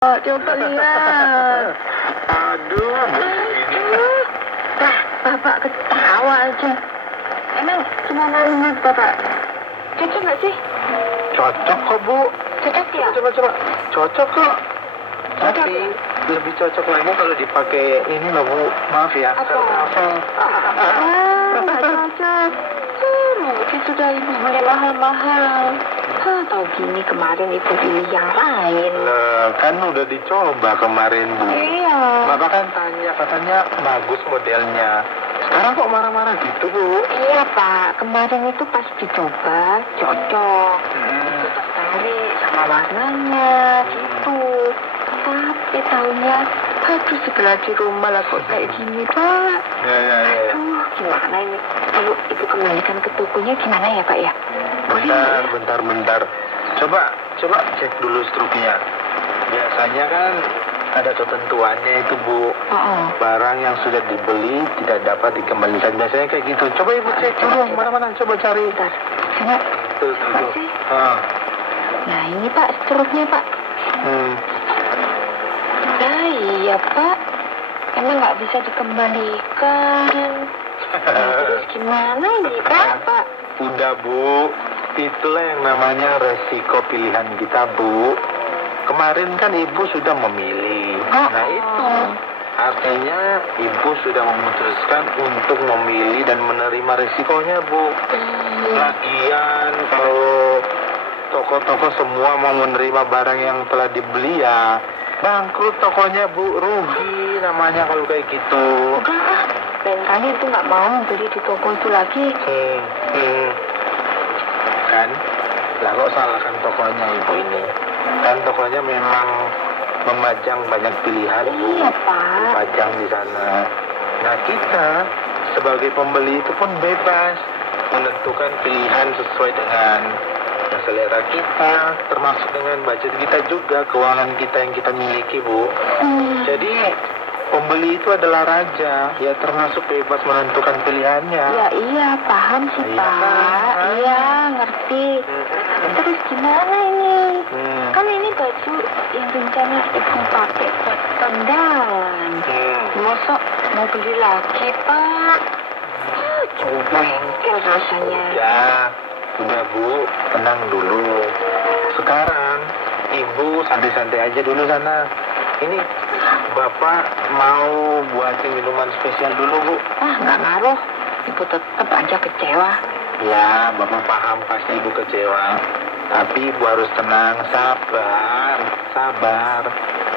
Coba lihat. Aduh, Aduh. Wah, Bapak ketawa aja. Emang cuma menurut Bapak cocok nggak sih? cocok kok, Bu. Cocok ya? Coba. Cocok kok. Cocok Tapi ya? lebih cocok lagi kalau dipakai ini loh, Bu. Maaf ya. Apa? Karnaval. Nggak cocok. Mungkin sudah ibu beli mahal-mahal. Tahu gini kemarin ibu pilih yang lain. Lah, kan udah dicoba kemarin, Bu. Iya. Bapak kan tanya, katanya bagus modelnya. Sekarang kok marah-marah gitu, Bu? Iya Pak, kemarin itu pas dicoba cocok. Itu tertarik sama warnanya gitu. Tapi tahunya, aduh sebelah di rumah lah kok kayak gini Pak. Ya. Aduh, gimana ini? Kalau ibu kembalikan ke tokonya gimana ya Pak ya? Boleh Bentar. Coba cek dulu struknya. Biasanya kan ada ketentuannya itu, Bu. Barang yang sudah dibeli tidak dapat dikembalikan. Biasanya kayak gitu. Coba ibu cek dulu, mana-mana. Coba cari. Bentar, sana. Tuh. sih? Ah. Nah ini Pak, struknya Pak. Nah iya Pak, emang nggak bisa dikembalikan. Nah, terus gimana ini Pak? Udah, Bu. Itulah yang namanya resiko pilihan kita, Bu. Kemarin kan ibu sudah memilih. Nah itu artinya ibu sudah memutuskan untuk memilih dan menerima resikonya, Bu. Lagian kalau toko-toko semua mau menerima barang yang telah dibeli ya bangkrut tokonya, Bu. Rugi namanya kalau kayak gitu. Udah, lain kali itu nggak mau beli di toko itu lagi. Kan? Lah kok salahkan tokonya ibu ini? Kan tokonya memang memajang banyak pilihan, Bu. Iya Pak. Dipajang di sana. Nah kita sebagai pembeli itu pun bebas menentukan pilihan sesuai dengan selera kita, termasuk dengan budget kita juga, keuangan kita yang kita miliki, Bu. Jadi pembeli itu adalah raja, ya termasuk bebas menentukan pilihannya. Ya iya, paham sih Iya, Pak. kan? Iya, ngerti. Terus gimana ini? Kan ini baju yang rencana ibu pakai buat kondangan. Mosok mau beli lagi Pak? Coba bengkel rasanya. Udah Bu, tenang dulu. Sekarang ibu santai-santai aja dulu sana. Ini Bapak mau buatin minuman spesial dulu, Bu. Nggak ngaruh. Ibu tetap aja kecewa. Ya, Bapak paham pasti ibu kecewa. Tapi ibu harus tenang, sabar.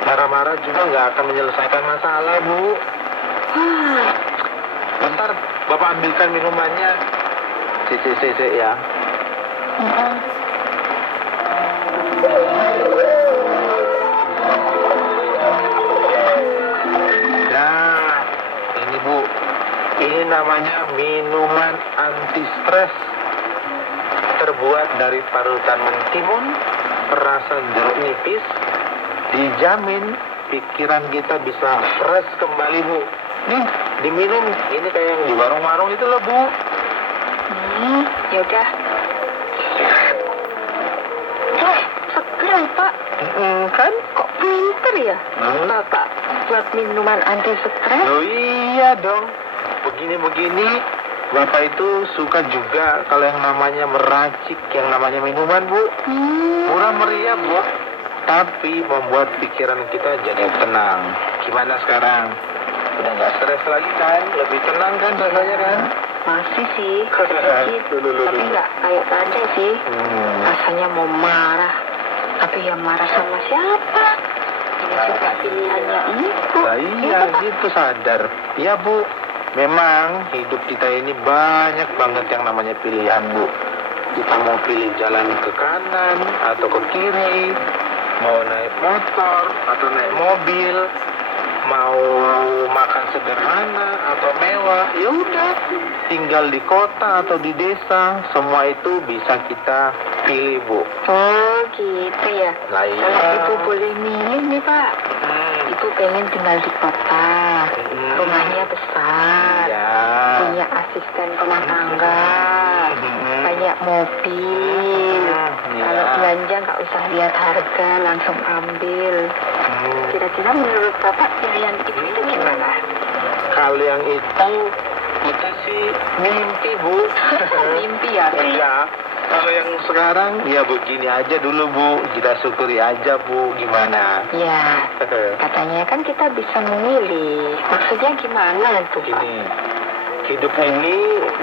Marah-marah juga nggak akan menyelesaikan masalah, Bu. Bentar, Bapak ambilkan minumannya. Cek ya. Nah, ini Bu. Ini namanya minuman anti stres. Terbuat dari parutan mentimun, perasan jeruk nipis. Dijamin pikiran kita bisa fresh kembali, Bu. Nih, diminum. Ini kayak yang di warung-warung itu loh, Bu. Yaudah. Seger Pak. Kan? Kok pinter ya? Bapak buat minuman anti stres? Loh iya dong. Begini-begini, Bapak itu suka juga kalau yang namanya meracik, yang namanya minuman, Bu. Murah meriah, Bu. Tapi membuat pikiran kita jadi tenang. Gimana sekarang? Udah nggak stres lagi kan? Lebih tenang kan rasanya kan? Masih sih. Gitu. Tapi nggak kayak tadi sih. Rasanya mau marah. Tapi yang marah sama siapa? Ini juga pilihannya ibu. Nah iya, gitu sadar. Iya, Bu. Memang hidup kita ini banyak banget yang namanya pilihan, Bu. Kita mau pilih jalan ke kanan atau ke kiri, mau naik motor atau naik mobil, mau makan sederhana atau mewah, ya udah. Tinggal di kota atau di desa, semua itu bisa kita pilih, Bu. Oh gitu ya. Nah, iya. Kalau ibu boleh milih nih Pak, ibu pengen tinggal di kota, rumahnya besar, punya asisten rumah tangga, banyak mobil. Kalau belanja nggak usah lihat harga, langsung ambil. Bapak pilihan itu gimana? Kalau yang itu sih mimpi, Bu. Mimpi ya? Iya. Kalau yang sekarang, ya begini aja dulu, Bu. Kita syukuri aja, Bu. Gimana? Ya, katanya kan kita bisa memilih. Maksudnya gimana tuh, Pak? Gini, hidup ini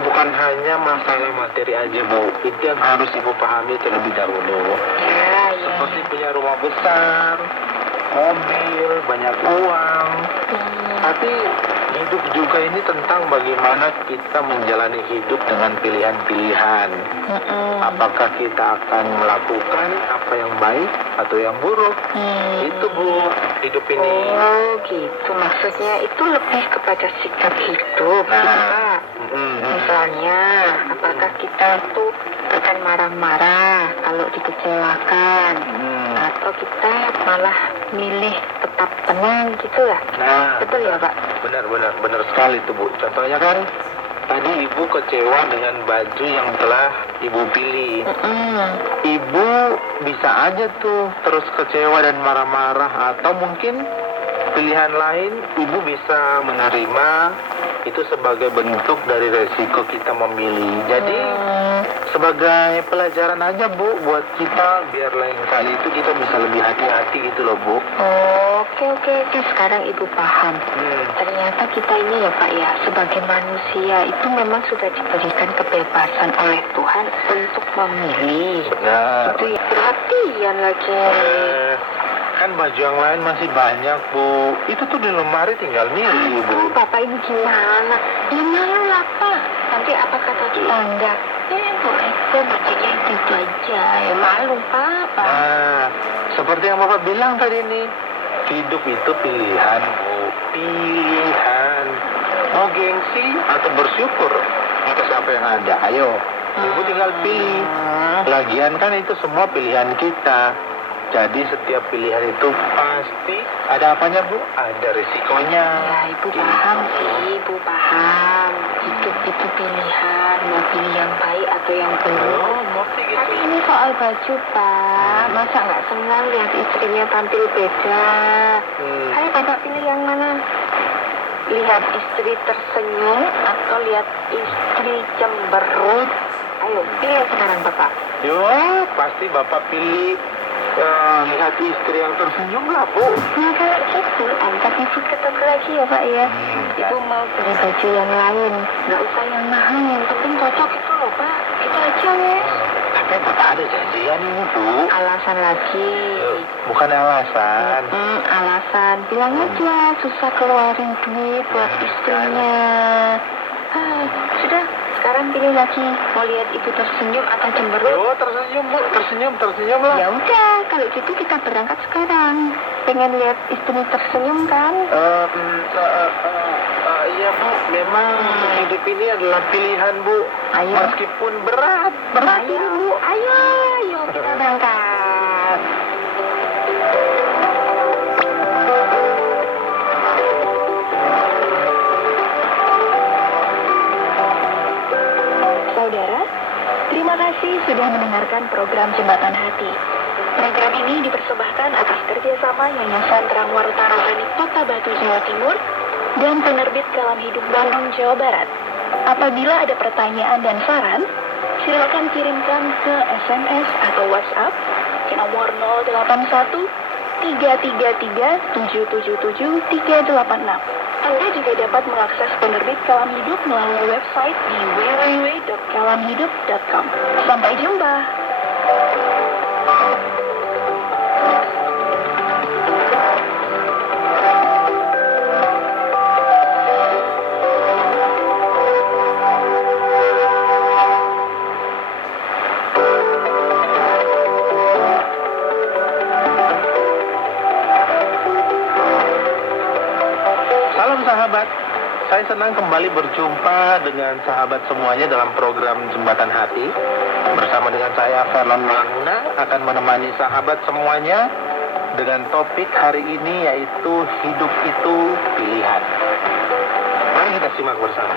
bukan hanya masalah materi aja, Bu. Itu yang harus Ibu pahami terlebih dahulu. Ya. Seperti punya rumah besar, mobil, banyak uang. Tapi hidup juga ini tentang bagaimana kita menjalani hidup dengan pilihan-pilihan. Apakah kita akan melakukan apa yang baik atau yang buruk? Itu, Bu, hidup ini. Oh, gitu. Maksudnya itu lebih kepada sikap hidup, gitu, Pak. Misalnya, apakah kita itu akan marah-marah kalau dikecewakan? Atau kita malah milih tetap tenang gitu lah? Betul ya, Pak? Benar sekali itu, Bu. Contohnya kan tadi Ibu kecewa dengan baju yang telah Ibu pilih. Ibu bisa aja tuh terus kecewa dan marah-marah, atau mungkin pilihan lain Ibu bisa menerima itu sebagai bentuk dari resiko kita memilih. Jadi sebagai pelajaran aja, Bu, buat kita biar lain kali itu kita bisa lebih hati-hati gitu loh, Bu. Oke. Sekarang Ibu paham. Ternyata kita ini ya, Pak, ya, sebagai manusia itu memang sudah diberikan kebebasan oleh Tuhan untuk memilih. Benar. Itu ya, perhatian lagi. Kan baju yang lain masih banyak, Bu. Itu tuh di lemari tinggal milih, Bu. Bapak ini gimana? Ya malu lah, Pak. Nanti apa kata tetangga? Itu bajunya itu aja. Ya malu, Pak. Nah, seperti yang Bapak bilang tadi nih, hidup itu pilihan, Bu. Pilihan. Mau gengsi atau bersyukur atas apa yang ada. Ayo, Ibu tinggal pilih. Lagian kan itu semua pilihan kita. Jadi setiap pilihan itu pasti ada apanya, Bu? Ada risikonya. Ya, Ibu paham sih, Ibu paham. Hidup itu pilihan, mau pilih yang baik atau yang buruk. Tapi ini soal baju, Pak. Masa nggak senang lihat istrinya tampil beda? Ayo Bapak pilih yang mana? Lihat istri tersenyum atau lihat istri cemberut? Ayo, pilih sekarang, Bapak. Yo, pasti Bapak pilih lihat istri yang tersenyum lah, Bu. Nah, kalau gitu, angkat isi ketok lagi ya, Pak, ya. Ibu mau beli baju yang lain. Nggak usah yang mahal, yang penting cocok itu loh, Pak. Itu aja, ya. Tapi Bapak ada janjian ini, Bu. Alasan lagi. Bukan alasan. Alasan. Bilang aja, susah keluarin duit buat istrinya. Sudah, sekarang pilih lagi. Mau lihat ibu tersenyum atau cemberut? Yo, tersenyum, Bu. Tersenyum lah. Ya udah, kalau gitu kita berangkat sekarang. Pengen lihat istri tersenyum kan? Iya, Bu. Memang hidup ini adalah pilihan, Bu. Ayo. Meskipun berat Ayo, Bu. ayo kita berangkat. Saudara, terima kasih sudah mendengarkan program Jembatan Hati. Program ini dipersembahkan atas kerjasama Yayasan Terang Warta Rohani Kota Batu, Jawa Timur dan Penerbit Kalam Hidup Bandung, Jawa Barat. Apabila ada pertanyaan dan saran, silakan kirimkan ke SMS atau WhatsApp ke nomor 081 333 777 386. Anda juga dapat mengakses penerbit Kalam Hidup melalui website di www.kalamhidup.com. Sampai jumpa. Salam sahabat, saya senang kembali berjumpa dengan sahabat semuanya dalam program Jembatan Hati. Bersama dengan saya, Verlon Manguna, akan menemani sahabat semuanya dengan topik hari ini yaitu hidup itu pilihan. Mari kita simak bersama.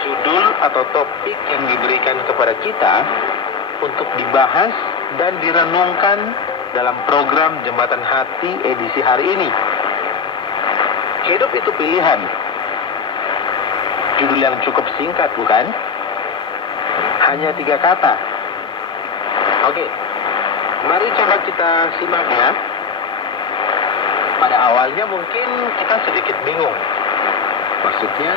judul atau topik yang diberikan kepada kita untuk dibahas dan direnungkan dalam program Jembatan Hati edisi hari ini. Hidup itu pilihan. Judul yang cukup singkat, bukan? Hanya 3 kata. Oke, mari coba kita simak ya. Pada awalnya mungkin kita sedikit bingung. Maksudnya,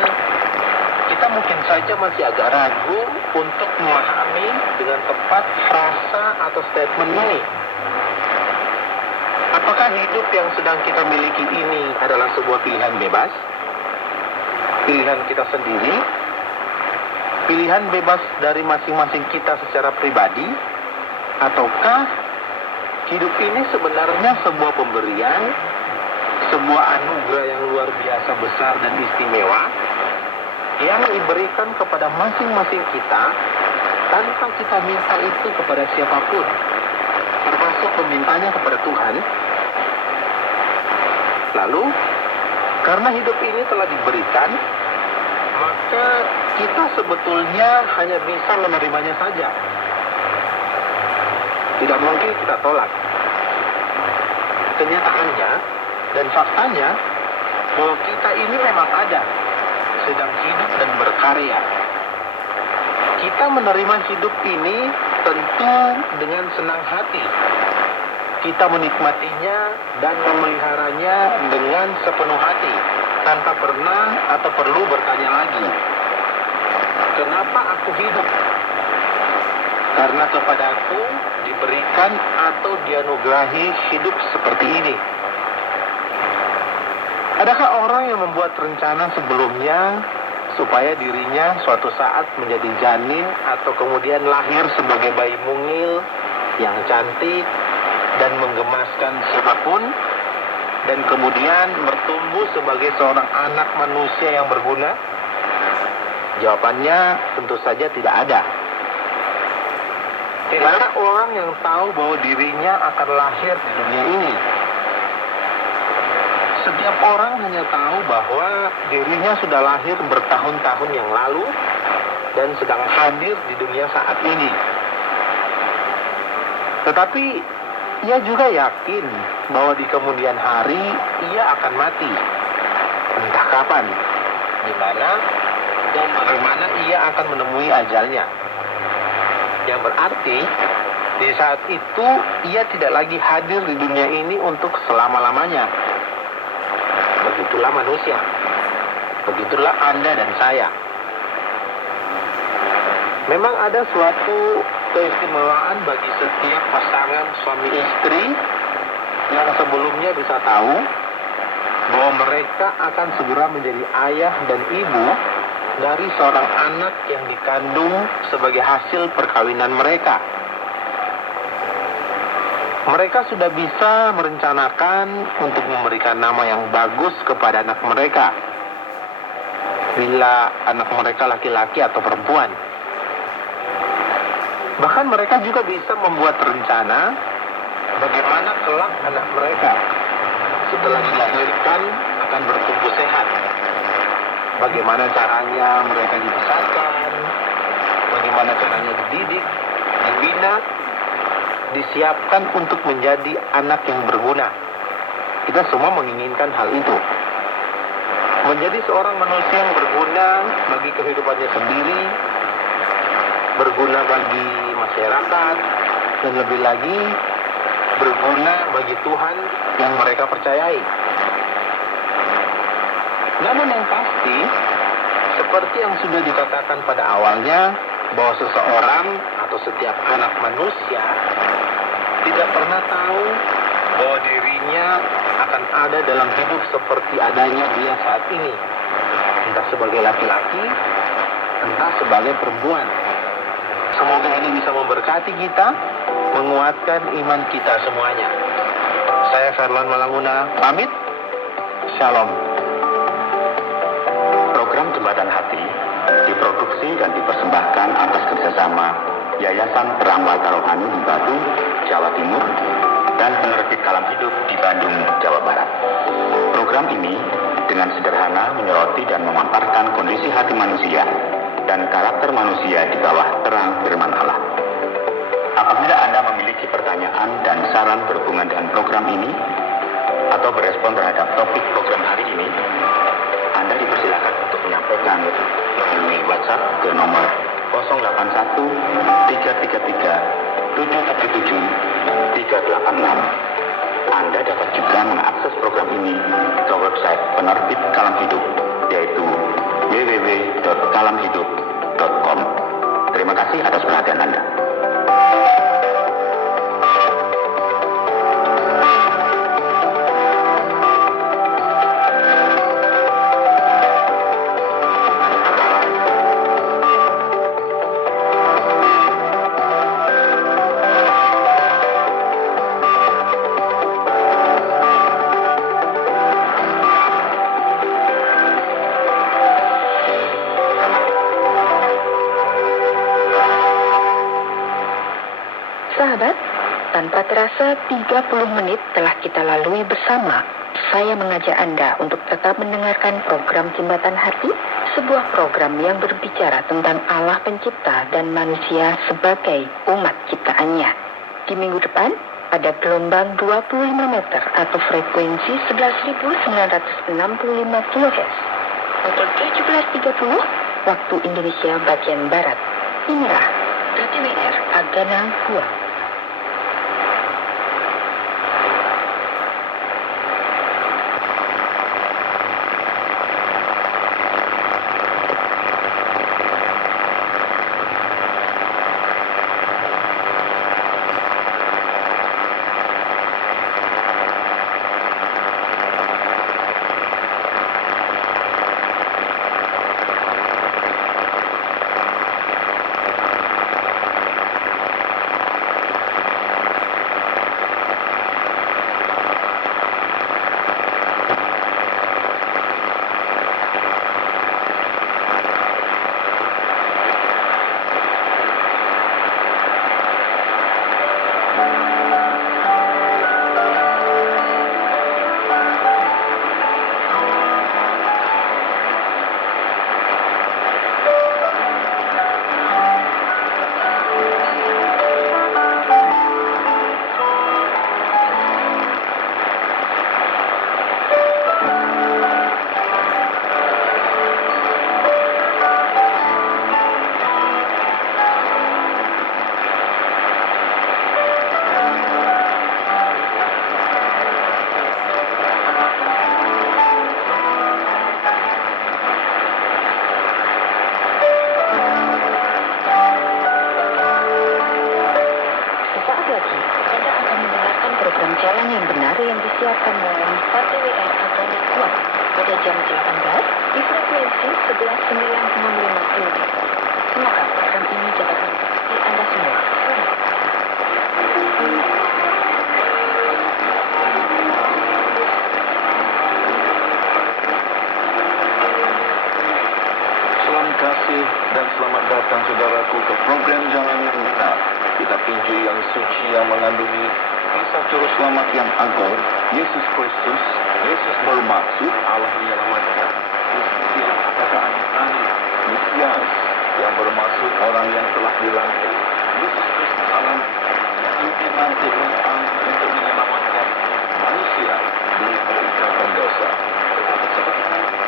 kita mungkin saja masih agak ragu untuk memahami dengan tepat frasa atau statement ini. Apakah hidup yang sedang kita miliki ini adalah sebuah pilihan bebas? Pilihan kita sendiri? Pilihan bebas dari masing-masing kita secara pribadi? Ataukah hidup ini sebenarnya sebuah pemberian, sebuah anugerah yang luar biasa besar dan istimewa yang diberikan kepada masing-masing kita tanpa kita minta itu kepada siapapun, termasuk memintanya kepada Tuhan? Lalu, karena hidup ini telah diberikan, maka kita sebetulnya hanya bisa menerimanya saja. Tidak mungkin kita tolak. Kenyataannya dan faktanya bahwa kita ini memang ada, sedang hidup dan berkarya. Kita menerima hidup ini tentu dengan senang hati. Kita menikmatinya dan memeliharanya dengan sepenuh hati, tanpa pernah atau perlu bertanya lagi, kenapa aku hidup? Karena kepadaku diberikan atau dianugerahi hidup seperti ini. Adakah orang yang membuat rencana sebelumnya supaya dirinya suatu saat menjadi janin atau kemudian lahir sebagai bayi mungil yang cantik dan menggemaskan siapapun, dan kemudian bertumbuh sebagai seorang anak manusia yang berguna? Jawabannya tentu saja tidak ada. Tidak ada orang yang tahu bahwa dirinya akan lahir di dunia ini. Setiap orang hanya tahu bahwa dirinya sudah lahir bertahun-tahun yang lalu dan sedang hadir di dunia saat ini. Tetapi ia juga yakin bahwa di kemudian hari ia akan mati. Entah kapan, di mana, dan bagaimana ia akan menemui ajalnya. Yang berarti, di saat itu ia tidak lagi hadir di dunia ini untuk selama-lamanya. Begitulah manusia. Begitulah Anda dan saya. Memang ada suatu keistimewaan bagi setiap pasangan suami istri yang sebelumnya bisa tahu bahwa mereka akan segera menjadi ayah dan ibu dari seorang anak yang dikandung sebagai hasil perkawinan mereka. Mereka sudah bisa merencanakan untuk memberikan nama yang bagus kepada anak mereka, bila anak mereka laki-laki atau perempuan. Bahkan mereka juga bisa membuat rencana bagaimana kelak anak mereka setelah dilahirkan akan bertumbuh sehat. Bagaimana caranya mereka dibesarkan, bagaimana caranya dididik, dibina, disiapkan untuk menjadi anak yang berguna. Kita semua menginginkan hal itu. Menjadi seorang manusia yang berguna bagi kehidupannya sendiri, berguna bagi masyarakat, dan lebih lagi berguna bagi Tuhan yang mereka percayai. Namun yang pasti, seperti yang sudah dikatakan pada awalnya, bahwa seseorang atau setiap anak manusia tidak pernah tahu bahwa dirinya akan ada dalam hidup seperti adanya dia saat ini, entah sebagai laki-laki, entah sebagai perempuan. Semoga ini bisa memberkati kita, menguatkan iman kita semuanya. Saya Ferlan Malamuna, pamit. Shalom. Program Jembatan Hati diproduksi dan dipersembahkan atas kerjasama Yayasan Terang Warta Rohani di Batu, Jawa Timur, dan Penerbit Kalam Hidup di Bandung, Jawa Barat. Program ini dengan sederhana menyoroti dan memaparkan kondisi hati manusia dan karakter manusia di bawah terang firman Allah. Apabila Anda memiliki pertanyaan dan saran berhubungan dengan program ini, atau berespon terhadap topik program hari ini, Anda dipersilakan untuk menyampaikan melalui WhatsApp ke nomor 081 333 777 386. Anda dapat juga mengakses program ini ke website penerbit Kalam Hidup, yaitu www.kalamhidup.com. Terima kasih atas perhatian Anda. Sahabat, tanpa terasa 30 menit telah kita lalui bersama. Saya mengajak Anda untuk tetap mendengarkan program Jembatan Hati, sebuah program yang berbicara tentang Allah Pencipta dan manusia sebagai umat ciptaannya. Di minggu depan, pada gelombang 25 meter atau frekuensi 11.965 kHz. Pukul 17.30 waktu Indonesia bagian Barat. Inilah RTWR Agana Huang. Jalan yang benar yang disiarkan melalui RTWR Agana Huang pada jam 18 di frekuensi 11.965 kHz. Semoga program ini dapat memberkati Anda semua. Salam kasih dan selamat datang saudaraku ke program Jalan yang Benar. Kita pinjau yang suci yang mengandungi kisah juru selamat yang agung, Yesus Kristus. Yesus bermaksud Allah menyelamatkan. Yesus kata Mesias yang bermaksud orang yang telah dilantik. Yesus Kristus Allah yang dilantik oleh Allah untuk menyelamatkan manusia dari perikatan dosa.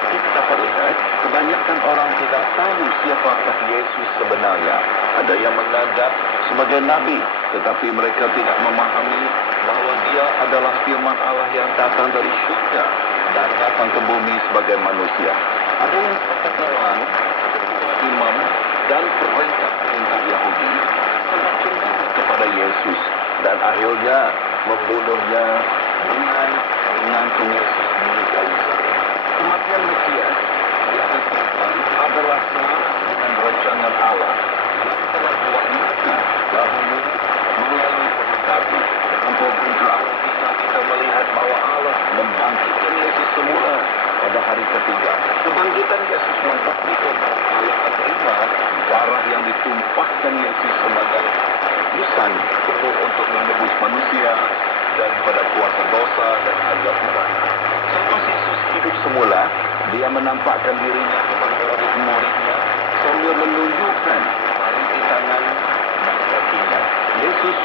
Kita dapat lihat, kebanyakan orang tidak tahu siapakah Yesus sebenarnya. Ada yang menganggap sebagai nabi, tetapi mereka tidak memahami bahwa dia adalah firman Allah yang datang dari surga dan datang ke bumi sebagai manusia. Ada yang terkenal imam dan perintah Yahudi sangat cinta kepada Yesus dan akhirnya membunuhnya dengan mengantung Yesus di kayu salib. Kematian Mesias di atas Tuhan adalah selaras dengan rancangan Allah. Dia telah buat mimpi dahulu melalui nabi. Dalam program terakhir kita melihat bahwa Allah membangkitkan Yesus semula pada hari ketiga. Kebangkitan Yesus membuktikan bahwa Allah menerima darah yang ditumpahkan Yesus sebagai tebusan untuk menebus manusia daripada kuasa dosa dan azab Tuhan. Selepas Yesus hidup semula, dia Dia menampakkan dirinya kepada murid-muridnya sambil menunjukkan jari tangan dan kakinya. Yesus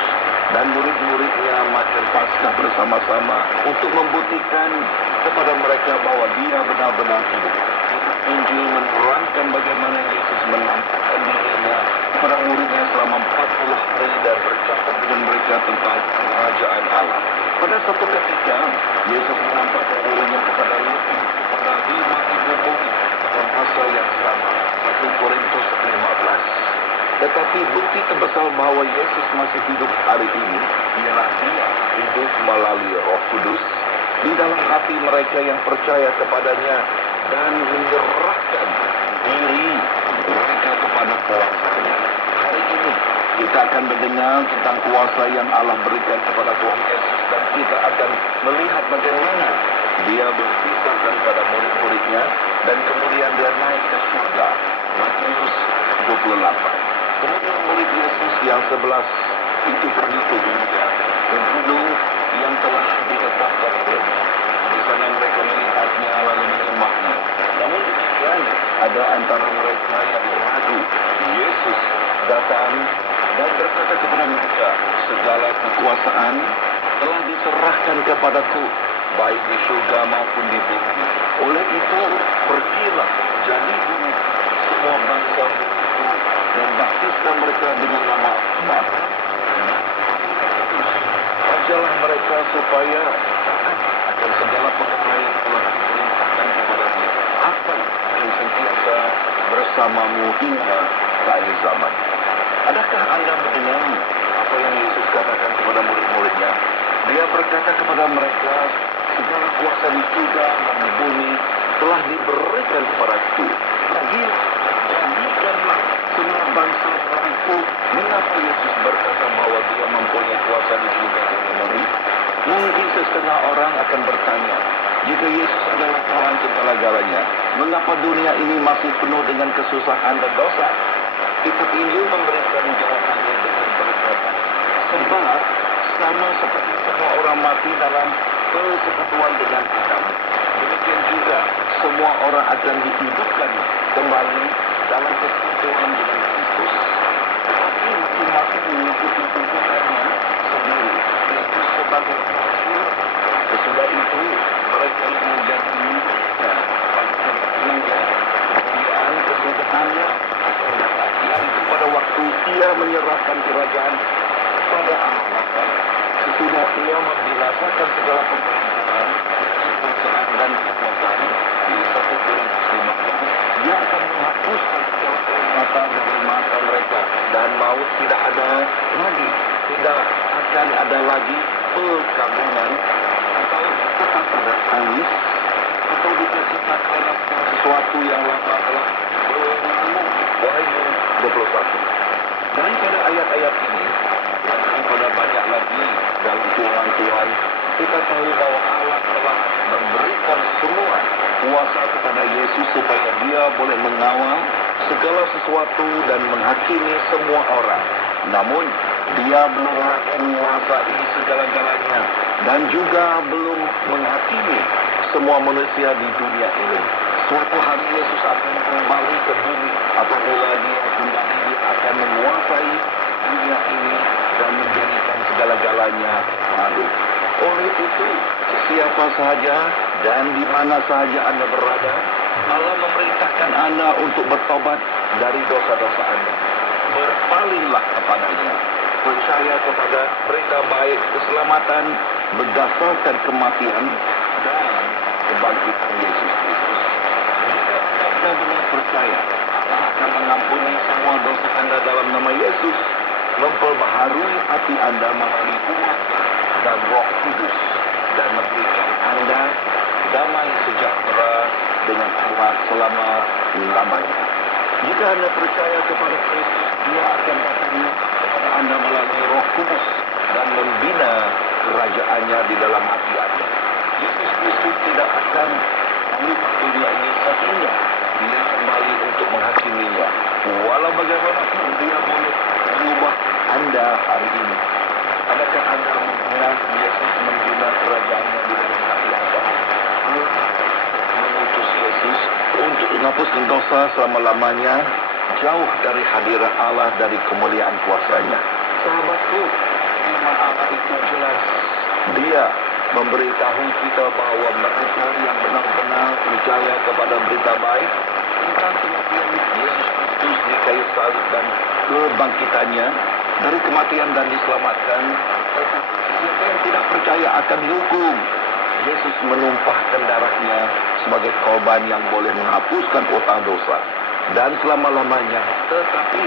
dan murid-muridnya makan Paskah bersama-sama untuk membuktikan kepada mereka bahwa dia benar-benar hidup. Injil menerangkan bagaimana Yesus menampakkan dirinya kepada muridnya selama 40 hari dan bercakap dengan mereka tentang kerajaan Allah. Pada suatu ketika, Yesus menampakkan dirinya kepada 5.000 murid pada masa yang sama. 1 Korintus 15. Tetapi bukti terbesar bahwa Yesus masih hidup hari ini ialah dia hidup melalui Roh Kudus di dalam hati mereka yang percaya kepadanya dan menyerahkan diri mereka kepada kuasa-Nya. Hari ini kita akan mendengar tentang kuasa yang Allah berikan kepada Tuhan Yesus dan kita akan melihat bagaimana dia berpisahkan pada murid-muridnya dan kemudian dia naik ke surga. Matius 28. Kemudian murid Yesus yang 11 itu pergi ke dunia gunung yang telah ditetapkan olehnya. Di sana mereka melihatnya lalu menyembahnya. Namun demikian ada antara mereka yang ragu. Yesus datang dan berkata kepada mereka, segala kekuasaan telah diserahkan kepadaku, baik di surga maupun di bumi. Oleh itu, pergilah, jadikan semua bangsa dan baptiskan mereka dengan nama Bapa. Ajarlah mereka supaya taat akan segala perkara yang telah diperintahkan kepada-Mu. Akan sentiasa bersamamu hingga akhir zaman. Adakah Anda mendengar apa yang Yesus katakan kepada murid-muridnya? Dia berkata kepada mereka, segala kuasa di surga dan di bumi telah diberikan kepadaku. Jadikanlah semua bangsa peraku. Mengapa Yesus berkata bahwa dia mempunyai kuasa di surga dan di bumi? Mungkin setengah orang akan bertanya, jika Yesus adalah Tuhan segala-galanya, mengapa dunia ini masih penuh dengan kesusahan dan dosa? Kitab Injil memberikan jawabannya dengan berkata, sebab sama seperti semua orang mati dalam persekutuan dengan Adam, demikian juga semua orang akan dihidupkan kembali dalam persekutuan dengan Kristus. Tetapi masing-masing mengikuti tuntutannya sendiri. Kristus sebagai rasul, sesudah itu mereka yang menjadi kemuliaan kesudahannya akan datang. Yaitu pada waktu ia menyerahkan kerajaan kepada Allah Bapa, sesudah ia membinasakan segala pemerintahan, kekuasaan dan kekuasaan di 1 Korintus 15. Dia akan menghapuskan segala mata dari mata mereka dan maut tidak ada lagi, tidak akan ada lagi perkawinan atau tetap ada tangis atau dikasihkan sesuatu yang lama telah berlalu. Wahyu 21. Daripada ayat-ayat ini dan pada banyak lagi dalam firman Tuhan, kita tahu bahwa Allah telah memberikan semua kuasa kepada Yesus supaya dia boleh mengawal segala sesuatu dan menghakimi semua orang. Namun dia belum menguasai segala-galanya dan juga belum menghakimi semua manusia di dunia ini. Suatu hari Yesus akan kembali ke bumi. Apabila dia kembali, dia akan menguasai dunia ini dan menjadikan segala-galanya baru. Oleh itu, siapa sahaja dan di mana sahaja Anda berada, Allah memerintahkan Anda untuk bertobat dari dosa-dosa Anda. Berpalinglah kepadanya. Percaya kepada berita baik keselamatan berdasarkan kematian dan kebangkitan Yesus Kristus. Jika Anda benar-benar percaya, Allah akan mengampuni semua dosa Anda dalam nama Yesus, memperbaharui hati Anda melalui umat dan Roh Kudus, dan memberikan Anda damai sejahtera dengan Allah selama-lamanya. Jika Anda percaya kepada Kristus, Dia akan datang kepada Anda melalui Roh Kudus dan membina kerajaannya di dalam hati Anda. Yesus Kristus tidak akan melupa dunia ini sehingga Dia kembali untuk menghakiminya. Walau bagaimanapun Dia boleh mengubah Anda hari ini. Adakah Anda mengenal Yesus membina kerajaannya di dalam hati Anda? Allah mengutus Yesus menghapuskan dosa selama-lamanya, jauh dari hadirat Allah, dari kemuliaan kuasanya. Sahabatku, firman Allah itu jelas. Dia memberitahu kita bahwa mereka yang benar-benar percaya kepada berita baik tentang kematian Yesus Kristus di kayu salib dan kebangkitannya dari kematian dan diselamatkan. Siapa yang tidak percaya akan dihukum. Yesus menumpahkan darahnya sebagai korban yang boleh menghapuskan utang dosa dan selama-lamanya. Tetapi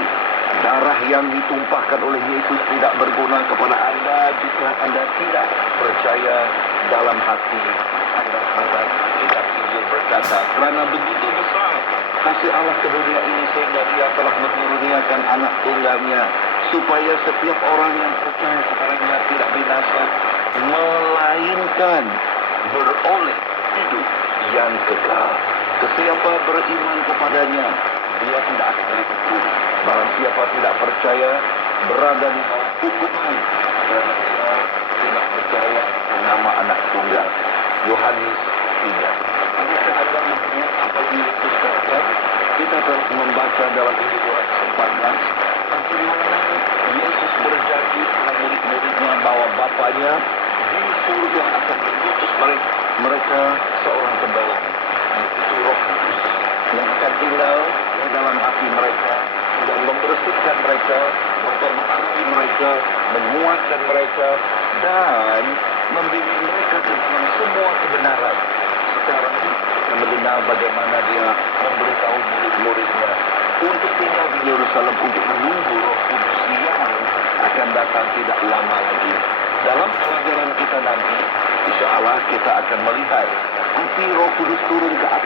darah yang ditumpahkan oleh Yesus tidak berguna kepada Anda jika Anda tidak percaya dalam hati Anda terhadap kitab Injil berkata, kerana begitu besar kasih Allah ke dunia ini sehingga Dia telah menuruniakan anak tunggalnya supaya setiap orang yang percaya kepadanya tidak binasa melainkan beroleh hidup yang kekal. Sesiapa beriman kepadanya, dia tidak akan dihukum. Barang siapa tidak percaya, berada di bawah hukuman karena dia tidak percaya nama anak tunggal. Yohanes 3. Adakah ada makna apa yang Yesus katakan? Kita terus membaca dalam Injil Yohanes 14. Bagaimana Yesus berjanji kepada murid-muridnya bahwa Bapanya di surga akan mengutus mereka seorang pembawa, yaitu Roh Kudus yang akan tinggal di dalam hati mereka dan membersihkan mereka, memperbaharui mereka, menguatkan mereka, dan membimbing mereka ke dalam semua kebenaran. Sekarang kita mendengar bagaimana Dia memberitahu murid-muridnya untuk tinggal di Yerusalem untuk menunggu Roh Kudus yang akan datang tidak lama lagi. Dalam pelajaran kita nanti, insya Allah kita akan melihat api Roh Kudus turun ke atas